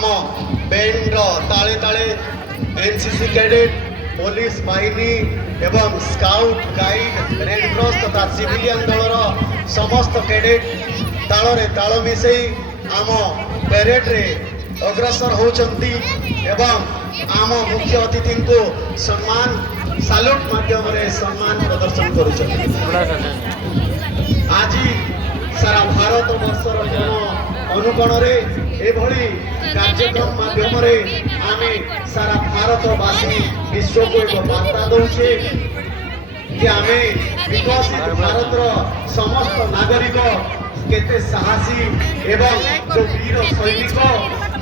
आम बैंड ताले ताले एनसीसी कैडेट पुलिस बाहिनी एवं स्काउट गाइड रेड क्रॉस तथा सिविलियन दलर समस्त कैडेट ताल ताल मिसई आम पेरेड रे अग्रसर होचंती एवं आम मुख्य अतिथि को सम्मान साल्यूट माध्यम सम्मान प्रदर्शन करुछंती। आज सारा भारत वर्षर जन अनुकोण एभली कार्यक्रम माध्यम आम सारा भारतवासी विश्व को एक वार्ता दौचे कि आम विकसित भारत समस्त नागरिक केते साहसी एवं जो वीर सैनिक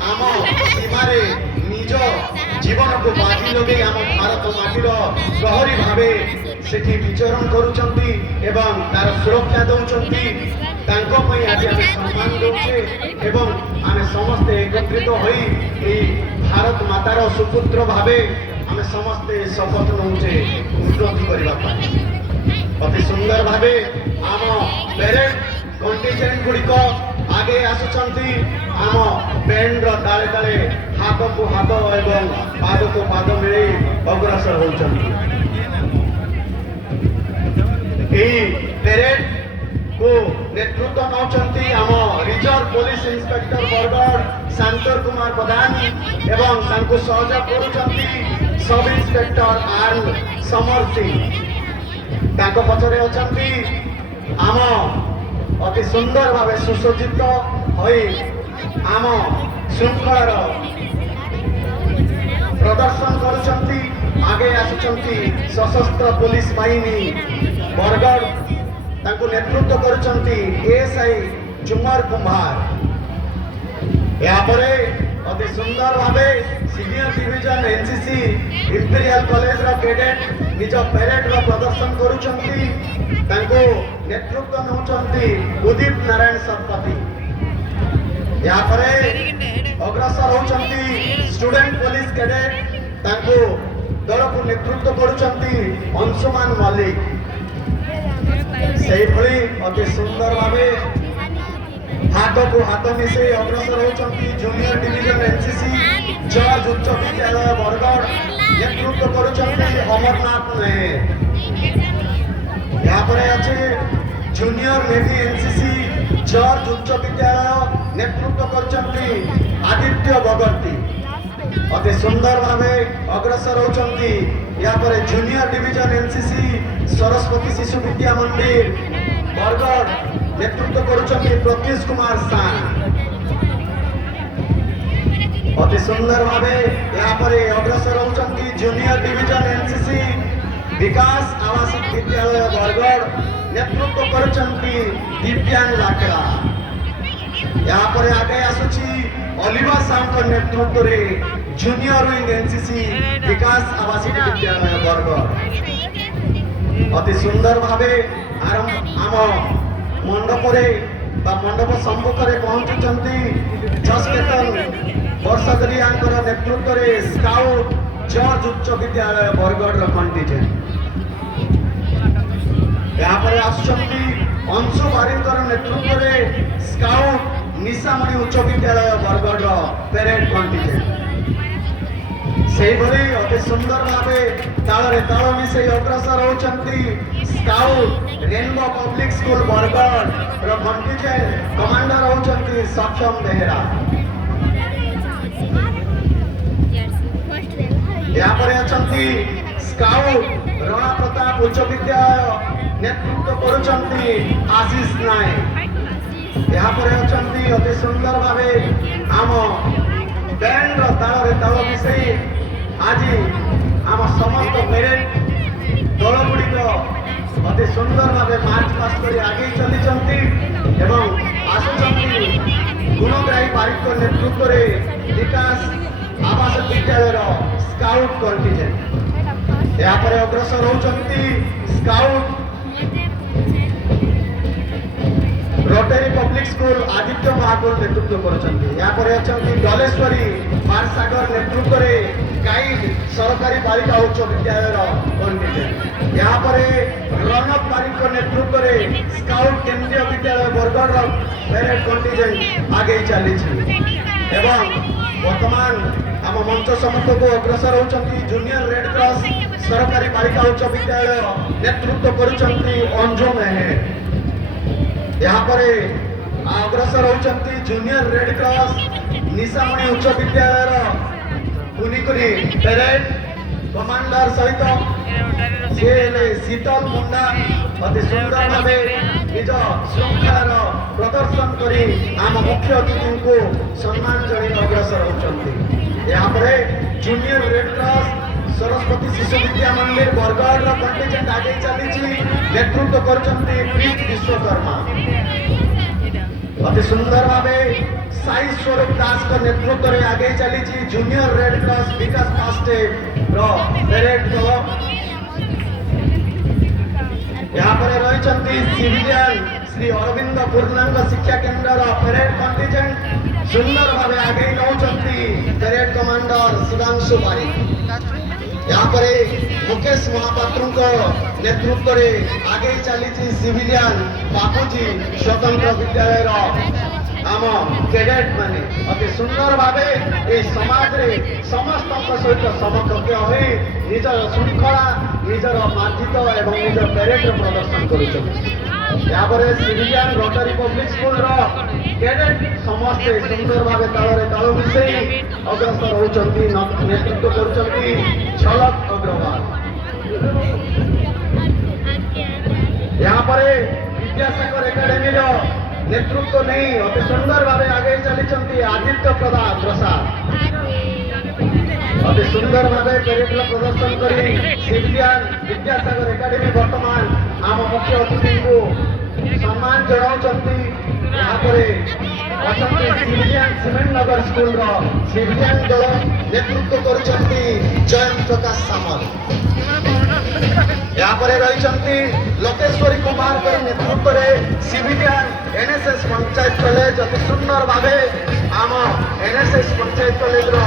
आम सीमार निज जीवन को बाजी लगे आम भारत माटीर प्रहरी भावे सेठी विचरण करुचंती एवं तार सुरक्षा दौचंती तांको पई आज आम सम्मान दौचे एवं आम समस्ते एकत्रित होई ए भारत मातार सुपुत्र भावे आम समस्ते शपथ नौचे उन्नति करबा पाई। अति सुंदर भावे आम पेरेड कंटिजेंट गुड़िक आगे आसुचंती आम बैंड ताले ताले हाथ को हाथ एवं पाद को पाद मिले अग्रसर होचंती। पेरेड को नेतृत्व नौचंती आम रिजर्व पुलिस इंस्पेक्टर बरगढ़ शांतर कुमार प्रधान एवं तांको सहयोग करुचंती sub inspector are Samar Singh तांको पछरे अछंती आम अति सुंदर भावे सुसज्जित होई आम श्रृंखलार प्रदर्शन करुचंती। आगे आसुचंती सशस्त्र पुलिस बाहिनी बरगढ़ तांको नेतृत्व करुचंती एएसआई जुमर कुमार। यापरे अति सुंदर भावे senior division NCC Imperial College रो कैडेट निज पेरेड रो प्रदर्शन करुचंती तांको नेतृत्व नौचंती उदित नारायण शतपथी। यापरे अग्रसर होचंती स्टूडेंट पुलिस कैडेट तांको दल को नेतृत्व करुचंती अंशुमान मल्लिक। अति सुंदर भावे हाथ को हाथ मिसे अग्रसर होचंती जूनियर डिवीजन एनसीसी जज उच्च विद्यालय बरगढ़ नेतृत्व करुचंती अमरनाथ नायक। यहाँ पर अच्छे जूनियर नेवी एनसीसी जज उच्च विद्यालय नेतृत्व करुचंती आदित्य बगर्ती। अति सुंदर भावे अग्रसर होचंती यहाँ पर junior division NCC Saraswati Shishu Vidya मंदिर बरगढ़ नेतृत्व करुचंती प्रत्युष कुमार शाह। अति सुंदर भावे यहाँ पर अग्रसर होचंती जूनियर डिवीजन एनसीसी विकास आवासिक विद्यालय बरगढ़ नेतृत्व करुचंती दिव्यांग लाकड़ा। यहाँ पर आगे आसुची अलिवा साहब नेतृत्व रे जूनियर विंग एनसीसी विकास आवासिक विद्यालय बरगढ़। अति सुंदर भावे आम मंडप मंडप सम्मुख में पहुंचुचंती जसकेतन वर्षगरिया नेतृत्व रे स्काउट जज उच्च विद्यालय बरगढ़ कंटिजेंट। यहाँ पर आसुचंती अंशु बारिकर नेतृत्व रे स्काउट निशामणि उच्च विद्यालय बरगढ़ पेरेड कंटिजेंट। से अति सुंदर भावे ताल ताल मिसे अग्रसर होचंती scout Rainbow Public School Bargarh contingent commander होचंती सक्षम बेहरा। यहाँ पर अछंती स्काउट रणा प्रताप उच्च विद्यालय नेतृत्व करुचंती आशीष नायक। यहाँ पर अछंती अति सुंदर भावे आम बैंड ताल ताल मिसई आज आम समस्त पेरेड दल गुड़िक अति सुंदर भावे मार्च पास कर आगे चली एवं आसुचंती गुणग्राही पारिक नेतृत्व रे विकास आवास विद्यालय स्काउट कंटिजेंट। यहाँ पर अग्रसर होचंती scout Rotary Public School Aditya Mahakul नेतृत्व करुचंती। यहाँ पर अछंती डलेश्वरी पारसागर नेतृत्व रे गाइड सरकारी बालिका उच्च विद्यालय कंटिजेंट। यहाँ पर रणक पारिक नेतृत्व रे स्काउट केंद्रीय विद्यालय बरगढ़ पेरेड कंटिजेंट आगे चली एवं ବର୍ତ୍ତମାନ ଆମ ମଞ୍ଚ ସମ୍ମୁଖକୁ ଅଗ୍ରସର ହେଉଛନ୍ତି ଜୁନିୟର ରେଡ୍ କ୍ରସ୍ ସରକାରୀ ବାଳିକା ଉଚ୍ଚ ବିଦ୍ୟାଳୟ ନେତୃତ୍ୱ କରୁଛନ୍ତି ଅଞ୍ଜୁ ମେହେର। ଏହାପରେ ଅଗ୍ରସର ହେଉଛନ୍ତି ଜୁନିୟର ରେଡ୍ କ୍ରସ୍ ନିଶାମଣି ଉଚ୍ଚ ବିଦ୍ୟାଳୟର କୁନିକୁନି ପ୍ୟାରେଡ୍ କମାଣ୍ଡର ସହିତ ସିଏ ହେଲେ ଶୀତଲ ମୁଣ୍ଡା ଅତି ସୁନ୍ଦର ଭାବେ ନିଜ ଶୃଙ୍ଖଳାର ପ୍ରଦର୍ଶନ କରି ଆମ ମୁଖ୍ୟ ଅତିଥିଙ୍କୁ ସମ୍ମାନ ଜଣାଇ ଅଗ୍ରସର ହେଉଛନ୍ତି। ଏହାପରେ junior red cross Saraswati Shishu Vidya ମନ୍ଦିର ବରଗଡ଼ର କଣ୍ଟିଜେଣ୍ଟ ଆଗେଇ ଚାଲିଛି ନେତୃତ୍ୱ କରୁଛନ୍ତି ପ୍ରୀତ ବିଶ୍ୱକର୍ମା। ଅତି ସୁନ୍ଦର ଭାବେ ସାଇ ସ୍ୱରୂପ ଦାସଙ୍କ ନେତୃତ୍ୱରେ ଆଗେଇ ଚାଲିଛି ଜୁନିୟର ରେଡ୍ କ୍ରସ୍ ବିକାଶ ଫାଷ୍ଟେର ପ୍ୟାରେଡ୍ ଦଳ। ଏହାପରେ ରହିଛନ୍ତି ସିଭିଲିଆନ ଶ୍ରୀ ଅରବିନ୍ଦ ପୂର୍ଣ୍ଣାଙ୍ଗ ଶିକ୍ଷା କେନ୍ଦ୍ରର ପ୍ୟାରେଡ୍ କଣ୍ଟିଜେଣ୍ଟ ସୁନ୍ଦର ଭାବେ ଆଗେଇ ନେଉଛନ୍ତି ପ୍ୟାରେଡ୍ କମାଣ୍ଡର ସୁଧାଂଶୁ ବାରିକ। ଏହାପରେ ମୁକେଶ ମହାପାତ୍ରଙ୍କ ନେତୃତ୍ୱରେ ଆଗେଇ ଚାଲିଛି ସିଭିଲିଆନ ବାପୁଜୀ ସ୍ୱତନ୍ତ୍ର ବିଦ୍ୟାଳୟର ଆମ କ୍ୟାଡେଟ୍ ମାନେ ଅତି ସୁନ୍ଦର ଭାବେ ଏହି ସମାଜରେ ସମସ୍ତଙ୍କ ସହିତ ସମକକ୍ଷ ହୋଇ ନିଜର ଶୃଙ୍ଖଳା ନିଜର ମାର୍ଜିତ ଏବଂ ନିଜ ପ୍ୟାରେଡ୍ର ପ୍ରଦର୍ଶନ କରୁଛନ୍ତି। ଏହାପରେ ସିଭିଲିଆନ ରୋଟାରୀ ପବ୍ଲିକ ସ୍କୁଲର କ୍ୟାଡେଟ୍ ସମସ୍ତେ ସୁନ୍ଦର ଭାବେ ତାଳରେ ତାଳ ମିଶାଇ ଅଗ୍ରସର ହେଉଛନ୍ତି ନେତୃତ୍ୱ କରୁଛନ୍ତି ଝଲକ ଅଗ୍ରୱାଲ। ଏହାପରେ ବିଦ୍ୟାସାଗର ଏକାଡେମୀର ନେତୃତ୍ୱ ନେଇ ଅତି ସୁନ୍ଦର ଭାବେ ଆଗେଇ ଚାଲିଛନ୍ତି ଆଦିତ୍ୟ ପ୍ରସାଦ। ଅତି ସୁନ୍ଦର ଭାବେ ପ୍ୟାରେଡ୍ର ପ୍ରଦର୍ଶନ କରି ସିଭିଲିଆନ ବିଦ୍ୟାସାଗର ଏକାଡେମୀ ବର୍ତ୍ତମାନ ଆମ ମୁଖ୍ୟ ଅତିଥିଙ୍କୁ ସମ୍ମାନ ଜଣାଉଛନ୍ତି। ଏହାପରେ ଅଛନ୍ତି ସିଭିଲିଆନ ସିମେଣ୍ଟ ନଗର ସ୍କୁଲର ସିଭିଲିଆନ ଦଳ ନେତୃତ୍ୱ କରୁଛନ୍ତି ଜୟନ୍ତ ପ୍ରକାଶ ସାମଲ। ଏହାପରେ ରହିଛନ୍ତି ଲୋକେଶ୍ୱରୀ କୁମାରଙ୍କ ନେତୃତ୍ୱରେ ସିଭିଲିଆନ ଏନ୍ଏସ୍ଏସ୍ ପଞ୍ଚାୟତ କଲେଜ ଅତି ସୁନ୍ଦର ଭାବେ ଆମ ଏନ୍ଏସ୍ଏସ୍ ପଞ୍ଚାୟତ କଲେଜର